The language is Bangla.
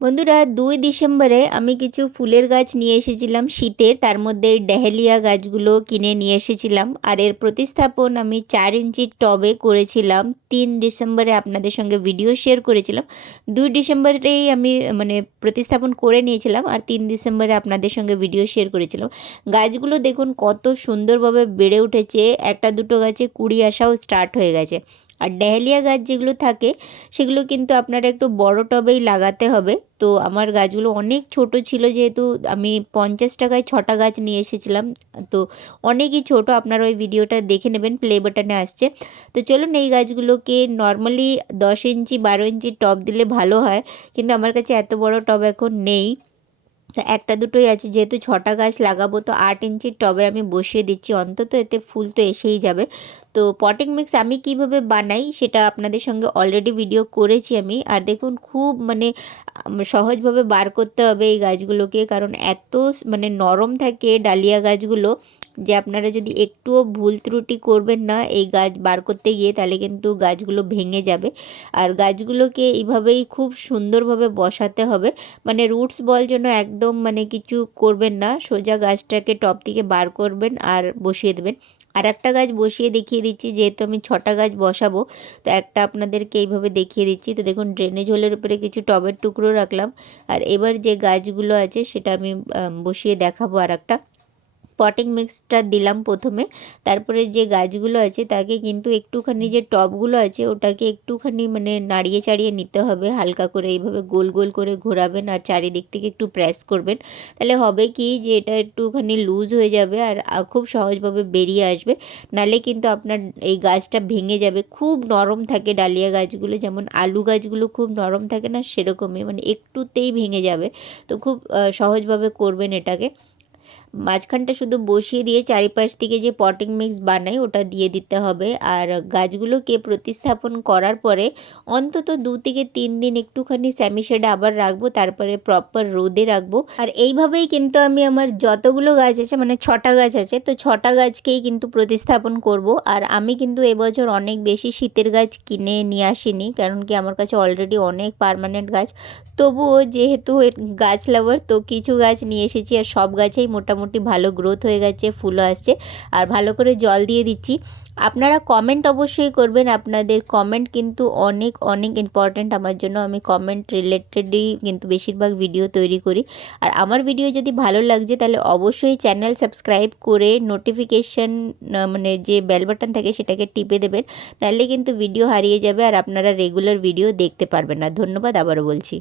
বন্ধুরা, দুই ডিসেম্বরে আমি কিছু ফুলের গাছ নিয়ে এসেছিলাম শীতের। তার মধ্যে ডেহেলিয়া গাছগুলো কিনে নিয়ে এসেছিলাম। আর এর প্রতিস্থাপন আমি চার ইঞ্চির টবে করেছিলাম। তিন ডিসেম্বরে আপনাদের সঙ্গে ভিডিও শেয়ার করেছিলাম। দুই ডিসেম্বরেই আমি মানে প্রতিস্থাপন করে নিয়েছিলাম। আর তিন ডিসেম্বরে আপনাদের সঙ্গে ভিডিও শেয়ার করেছিলাম। গাছগুলো দেখুন কত সুন্দরভাবে বেড়ে উঠেছে। একটা দুটো গাছে কুড়ি আসাও স্টার্ট হয়ে গেছে। আর ডেহেলিয়া গাছ যেগুলো থাকে, সেগুলো কিন্তু আপনারা একটু বড় টবেই লাগাতে হবে। তো আমার গাছগুলো অনেক ছোট ছিল যেহেতু আমি পঞ্চাশ টাকায় ছটা গাছ নিয়ে এসেছিলাম। তো অনেকই ছোট, আপনারা ওই ভিডিওটা দেখে নেবেন প্লে বাটনে আসছে। তো চলুন এই গাছগুলোকে নর্মালি দশ ইঞ্চি, বারো ইঞ্চি টব দিলে ভালো হয়। কিন্তু আমার কাছে এত বড় টব এখন নেই। একটা দুটোই আছে। যেহেতু ছটা গাছ লাগাবো, তো আট ইঞ্চির টবে আমি বসিয়ে দিচ্ছি। অন্তত এতে ফুল তো এসেই যাবে। তো পটিং মিক্স আমি কীভাবে বানাই, সেটা আপনাদের সঙ্গে অলরেডি ভিডিও করেছি আমি। আর দেখুন, খুব মানে সহজভাবে বার করতে হবে এই গাছগুলোকে। কারণ এত মানে নরম থাকে ডালিয়া গাছগুলো। যে আপনারা যদি একটুও ভুল ত্রুটি করবেন না, এই গাছ বার করতে গিয়ে তাহলে কিন্তু গাছগুলো ভেঙে যাবে। আর গাছগুলোকে এইভাবেই খুব সুন্দরভাবে বসাতে হবে। মানে রুটস বল জন্য একদম মানে কিছু করবেন না, সোজা গাছটাকে টপ থেকে বার করবেন আর বসিয়ে দেবেন। আর একটা গাছ বসিয়ে দেখিয়ে দিচ্ছি, যেহেতু আমি ছটা গাছ বসাবো, তো একটা আপনাদেরকে এইভাবে দেখিয়ে দিচ্ছি। তো দেখুন ড্রেনেজ হোলের উপরে কিছু টবের টুকরো রাখলাম। আর এবার যে গাছগুলো আছে, সেটা আমি বসিয়ে দেখাবো আর একটা পটিং মিক্সটা দিলাম প্রথমে। তারপরে যে গাছগুলো আছে, তাকে কিন্তু একটুখানি যে টবগুলো আছে, ওটাকে একটুখানি মানে নাড়িয়ে চাড়িয়ে নিতে হবে। হালকা করে এইভাবে গোল গোল করে ঘোরাবেন আর চারিদিক থেকে একটু প্রেস করবেন। তাহলে হবে কি যে এটা একটুখানি লুজ হয়ে যাবে আর খুব সহজভাবে বেরিয়ে আসবে। নালে কিন্তু আপনার এই গাছটা ভেঙে যাবে। খুব নরম থাকে ডালিয়া গাছগুলো, যেমন আলু গাছগুলো খুব নরম থাকে না, সেরকমই। মানে একটুতেই ভেঙে যাবে। তো খুব সহজভাবে করবেন এটাকে। মাঝখানটা শুধু বসিয়ে দিয়ে চারিপাশ থেকে যে পটিং মিক্স বানাই, ওটা দিয়ে দিতে হবে। আর গাছগুলোকে প্রতিস্থাপন করার পরে অন্তত দু থেকে তিন দিন একটুখানি স্যামি শেডে আবার রাখব, তারপরে প্রপার রোদে রাখব। আর এইভাবেই কিন্তু আমি আমার যতগুলো গাছ আছে মানে ছটা গাছ আছে, তো ছটা গাছকেই কিন্তু প্রতিস্থাপন করব। আর আমি কিন্তু এবছর অনেক বেশি শীতের গাছ কিনে নিয়ে আসিনি, কারণ কি আমার কাছে অলরেডি অনেক পারমানেন্ট গাছ। তবুও যেহেতু গাছ লাভার তো কিছু গাছ নিয়ে এসেছি, আর সব গাছেই মোটামুটি ভালো গ্রোথ হয়ে গেছে, ফুলও আসছে। আর ভালো করে জল দিয়ে দিচ্ছি। আপনারা কমেন্ট অবশ্যই করবেন। আপনাদের কমেন্ট কিন্তু অনেক অনেক ইম্পর্ট্যান্ট আমার জন্য আমি কমেন্ট রিলেটেডই কিন্তু বেশিরভাগ ভিডিও তৈরি করি। আর আমার ভিডিও যদি ভালো লাগছে, তাহলে অবশ্যই চ্যানেল সাবস্ক্রাইব করে নোটিফিকেশান মানে যে বেল বাটন থাকে, সেটাকে টিপে দেবেন। নাহলে কিন্তু ভিডিও হারিয়ে যাবে আর আপনারা রেগুলার ভিডিও দেখতে পারবেন না। ধন্যবাদ, আবারও বলছি।